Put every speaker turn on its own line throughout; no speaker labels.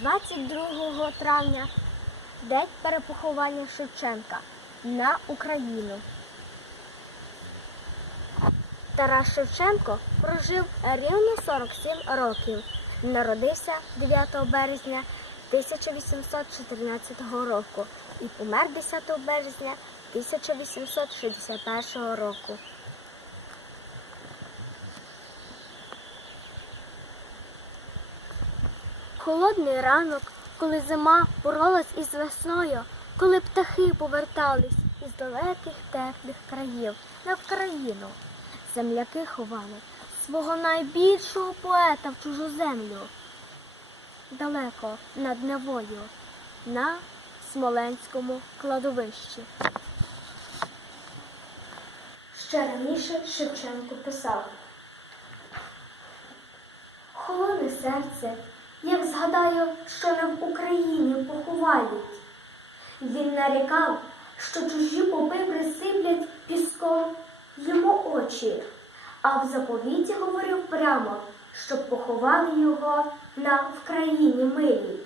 22 травня день перепоховання Шевченка на Україну. Тарас Шевченко прожив рівно 47 років. Народився 9 березня 1814 року і помер 10 березня 1861 року. Холодний ранок, коли зима боролась із весною, коли птахи повертались із далеких теплих країв на Вкраїну. Земляки ховали свого найбільшого поета в чужу землю. Далеко над Невою, на Смоленському кладовищі. Ще раніше Шевченко писав Холоне серце, як згадаю, що не в Україні поховають. Він нарікав, що чужі попи присиплять піском йому очі, а в заповіті говорив прямо, щоб поховали його на Вкраїні милій,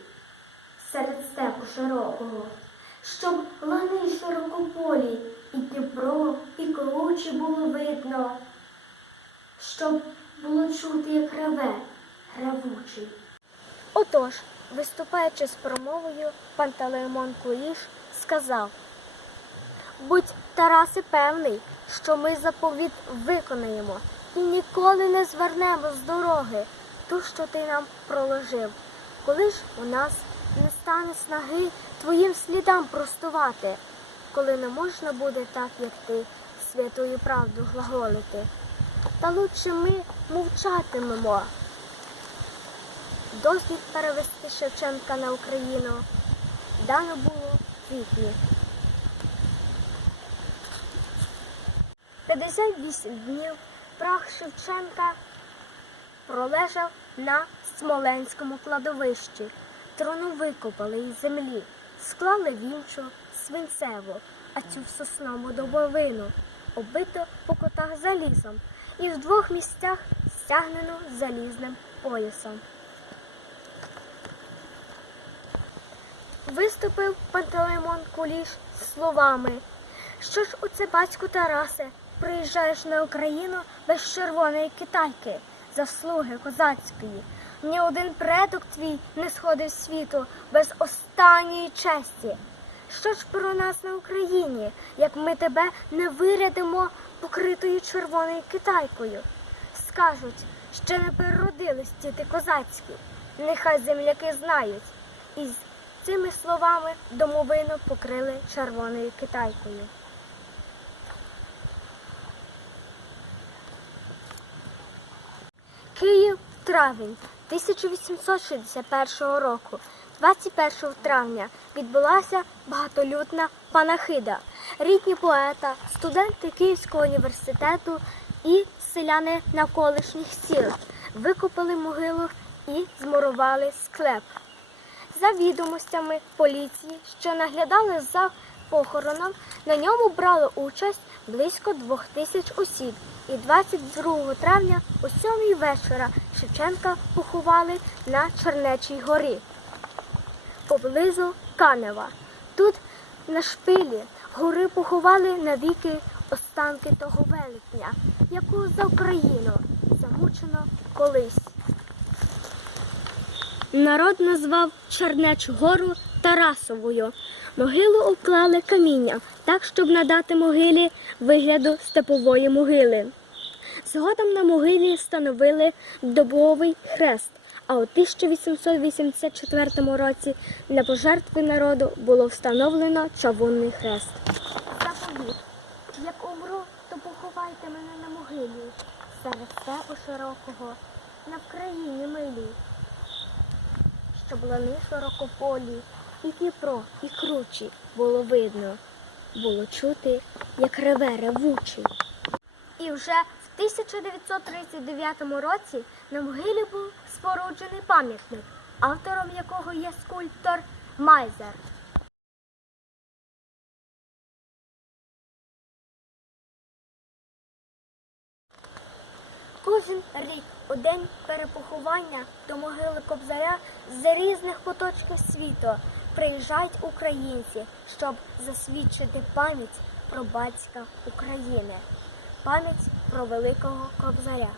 серед степу широкого, щоб лани широкополі, і Дніпро, і кручі було видно, щоб було чути, як реве гравучий. Отож, виступаючи з промовою, Пантелеймон Куліш сказав Будь Тараси певний, що ми заповіт виконаємо і ніколи не звернемо з дороги ту, що ти нам проложив. Коли ж у нас не стане снаги твоїм слідам простувати, коли не можна буде так, як ти, святою правду глаголити. Та лучше ми мовчатимемо. Дозвіл перевести Шевченка на Україну дано було в квітні. 58 днів прах Шевченка пролежав на Смоленському кладовищі. Трону викопали із землі, склали вінчу свинцеву, а цю в сосному добовину, оббито по котах залізом, і в двох місцях стягнено залізним поясом. Виступив Пантелеймон Куліш з словами. Що ж оце, батьку Тарасе, приїжджаєш на Україну без червоної китайки, заслуги козацької. Ні один предок твій не сходив світу без останньої честі. Що ж про нас на Україні, як ми тебе не вирядимо покритою червоною китайкою? Скажуть, ще не переродились діти козацькі, нехай земляки знають. І цими словами домовину покрили червоною китайкою. Київ, травень 1861 року. 21 травня відбулася багатолюдна панахида. Рідні поета, студенти Київського університету і селяни навколишніх сіл викопали могилу і змурували склеп. За відомостями поліції, що наглядали за похороном, на ньому брало участь близько двох тисяч осіб. І 22 травня о 7 вечора Шевченка поховали на Чернечій горі поблизу Канева. Тут на шпилі гори поховали навіки останки того велетня, яку за Україну замучено колись. Народ назвав Чернечу гору Тарасовою. Могилу обклали камінням, так, щоб надати могилі вигляду степової могили. Згодом на могилі встановили добовий хрест, а у 1884 році на пожертви народу було встановлено чавунний хрест. Заповіт. Як умру, то поховайте мене на могилі, серед степу широкого, на Вкраїні милій щоб лани широкополі, і Дніпро, і кручі було видно, було чути, як реве ревучий. І вже в 1939 році на могилі був споруджений пам'ятник, автором якого є скульптор Майзер. Кожен рік у день перепоховання до могили Кобзаря з різних куточків світу приїжджають українці, щоб засвідчити пам'ять про батька України, пам'ять про великого Кобзаря.